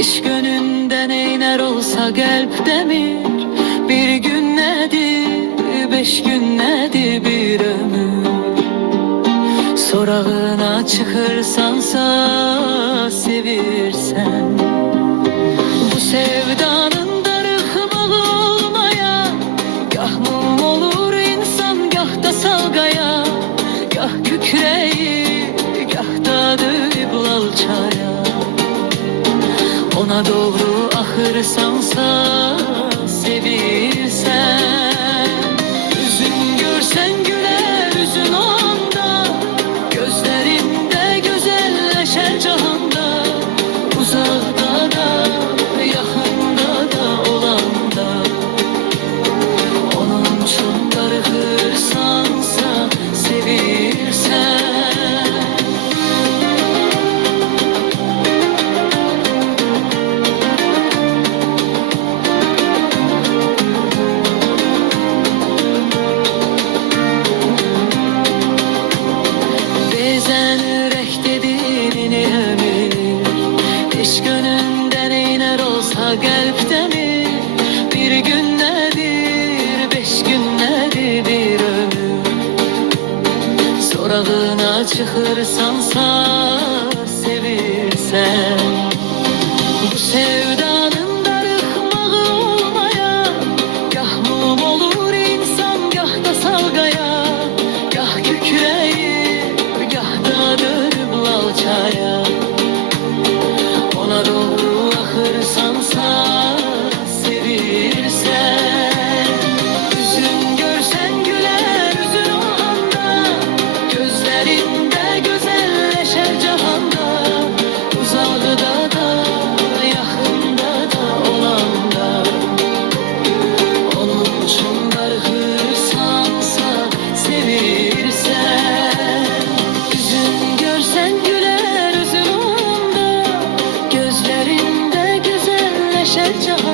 Eşk önünden eyner olsa gelp demir. Bir gün nedir, 5 gün nedir bir ömür. Sorağına çıkırsansa sevirsen, bu sevdanın darıhmalı olmaya. Gah mum olur insan, gah da salgaya. Gah kükreyip, gah da dönüp lalçaya. Ona doğru ahırsansa sevirsen, üzün görsen güler yüzün o anda. Gözlerinde güzelleşer cahanda. Uzakta da yakında da olanda. Onun için darıhırsansa sevirsen. Eşk önünden eyner olsa gelp demir. Bir gün nedir, 5 gün nedir bir ömür. Sorağına çıkırsansa sevirsen, bu sevdanın darıhmalı olmaya. Gah mum olur insan, gah da salgaya. Gah kükreyip, gah da dönüp lalçaya. Ona doğru ahırsansa sevirsen, üzün görsen güler yüzün o anda. Gözlerinde güzelleşer cahanda. Uzakta da yakında da olanda. Onun için darıhırsansa sevirsen, üzün görsen güler yüzün o anda. Gözlerinde güzelleşer cahanda.